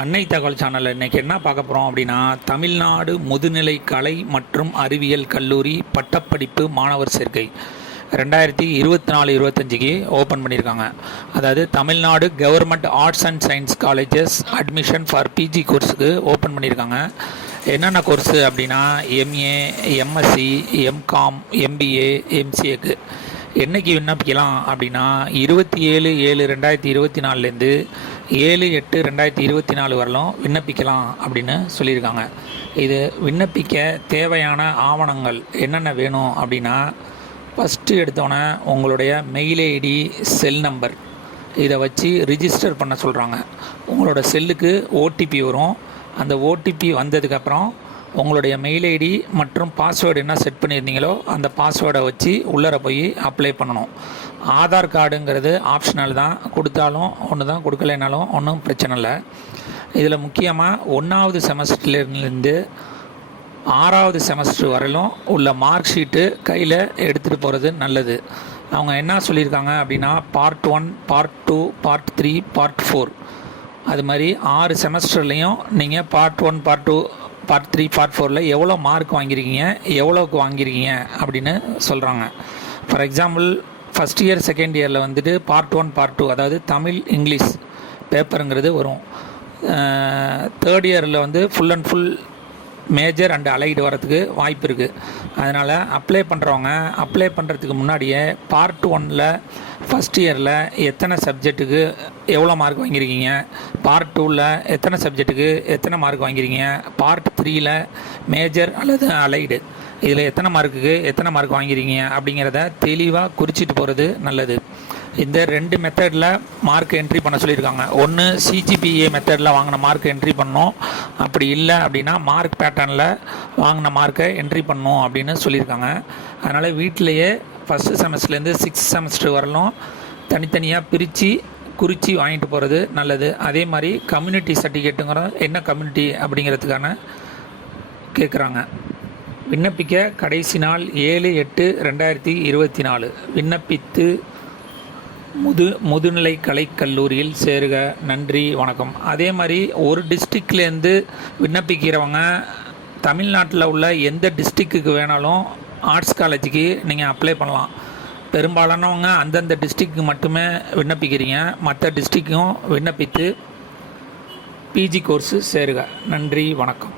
அன்னை தகவல் சேனலில் இன்றைக்கி என்ன பார்க்க போகிறோம் அப்படின்னா, தமிழ்நாடு முதுநிலை கலை மற்றும் அறிவியல் கல்லூரி பட்டப்படிப்பு மாணவர் சேர்க்கை 2024-25க்கு ஓப்பன் பண்ணியிருக்காங்க. அதாவது Tamil Nadu government arts and science colleges admission for PG கோர்ஸுக்கு ஓப்பன் பண்ணியிருக்காங்க. என்னென்ன கோர்ஸு அப்படின்னா, எம்ஏ, எம்எஸ்சி, எம்காம், எம்பிஏ, எம்சிஏக்கு என்றைக்கு விண்ணப்பிக்கலாம் அப்படின்னா 27/7/2024லேருந்து 7/8/2024 வரலும் விண்ணப்பிக்கலாம் அப்படின்னு சொல்லியிருக்காங்க. இது விண்ணப்பிக்க தேவையான ஆவணங்கள் என்னென்ன வேணும் அப்படின்னா, ஃபஸ்ட்டு எடுத்தோன்னே உங்களுடைய மெயில் ஐடி, செல் நம்பர் இதை வச்சு ரிஜிஸ்டர் பண்ண சொல்கிறாங்க. உங்களோட செல்லுக்கு ஓடிபி வரும். அந்த ஓடிபி வந்ததுக்கப்புறம் உங்களுடைய மெயில் ஐடி மற்றும் பாஸ்வேர்டு என்ன செட் பண்ணியிருந்தீங்களோ அந்த பாஸ்வேர்டை வச்சு உள்ளர போய் அப்ளை பண்ணணும். ஆதார் கார்டுங்கிறது ஆப்ஷனல் தான், கொடுத்தாலும் ஒன்று தான், கொடுக்கலைனாலும் ஒன்றும் பிரச்சனை இல்லை. இதில் முக்கியமாக 1வது செமஸ்டர்லேருந்து 6வது செமஸ்டர் வரையிலும் உள்ள மார்க் ஷீட்டு கையில் எடுத்துகிட்டு போகிறது நல்லது. அவங்க என்ன சொல்லியிருக்காங்க அப்படின்னா, பார்ட் 1, பார்ட் 2, பார்ட் 3, பார்ட் 4 அது மாதிரி 6 செமஸ்டர்லேயும் நீங்கள் பார்ட் 1, பார்ட் 2, பார்ட் 3, பார்ட் 4ல் எவ்வளோ மார்க் வாங்கியிருக்கீங்க, எவ்வளோக்கு வாங்கியிருக்கீங்க அப்படின்னு சொல்கிறாங்க. For example, first year second இயரில் வந்துட்டு பார்ட் 1, பார்ட் 2 அதாவது தமிழ், இங்கிலீஷ் பேப்பருங்கிறது வரும். தேர்ட் இயரில் வந்து full and full major and allied வரத்துக்கு வாய்ப்பு இருக்குது. அதனால் அப்ளை பண்ணுறதுக்கு முன்னாடியே பார்ட் 1ல் ஃபஸ்ட் இயரில் எத்தனை சப்ஜெக்ட்டுக்கு எவ்வளோ மார்க் வாங்கியிருக்கீங்க, பார்ட் 2ல் எத்தனை சப்ஜெக்ட்டுக்கு எத்தனை மார்க் வாங்கியிருக்கீங்க, பார்ட் 3ல் மேஜர் அல்லது அலைடு இதில் எத்தனை மார்க் வாங்கியிருக்கீங்க அப்படிங்கிறத தெளிவாக குறிச்சிட்டு போகிறது நல்லது. இந்த 2 மெத்தடில் மார்க் என்ட்ரி பண்ண சொல்லியிருக்காங்க. ஒன்று சிஜிபிஏ மெத்தடில் வாங்கின மார்க் என்ட்ரி பண்ணணும், அப்படி இல்லை அப்படின்னா மார்க் பேட்டர்னில் வாங்கின மார்க்கை என்ட்ரி பண்ணணும் அப்படின்னு சொல்லியிருக்காங்க. அதனால் வீட்டிலையே ஃபஸ்ட்டு செமஸ்டர்லேருந்து 6th செமஸ்டர் வரலும் தனித்தனியாக பிரித்து குறித்து வாங்கிட்டு போகிறது நல்லது. அதே மாதிரி கம்யூனிட்டி சர்டிஃபிகேட்டுங்கிற என்ன கம்யூனிட்டி அப்படிங்கிறதுக்கான கேட்குறாங்க. விண்ணப்பிக்க கடைசி நாள் 7/8/2024. விண்ணப்பித்து முதுநிலை கலை கல்லூரியில் சேருக. நன்றி, வணக்கம். அதே மாதிரி ஒரு டிஸ்ட்ரிக்ட்லேருந்து விண்ணப்பிக்கிறவங்க தமிழ்நாட்டில் உள்ள எந்த டிஸ்ட்ரிக்ட்டுக்கு வேணாலும் ஆர்ட்ஸ் காலேஜுக்கு நீங்கள் அப்ளை பண்ணலாம். பெரும்பாலானவங்க அந்தந்த டிஸ்ட்ரிக்ட்டுக்கு மட்டுமே விண்ணப்பிக்கிறீங்க. மற்ற டிஸ்ட்ரிக்கும் விண்ணப்பித்து பிஜி கோர்ஸு சேருக. நன்றி, வணக்கம்.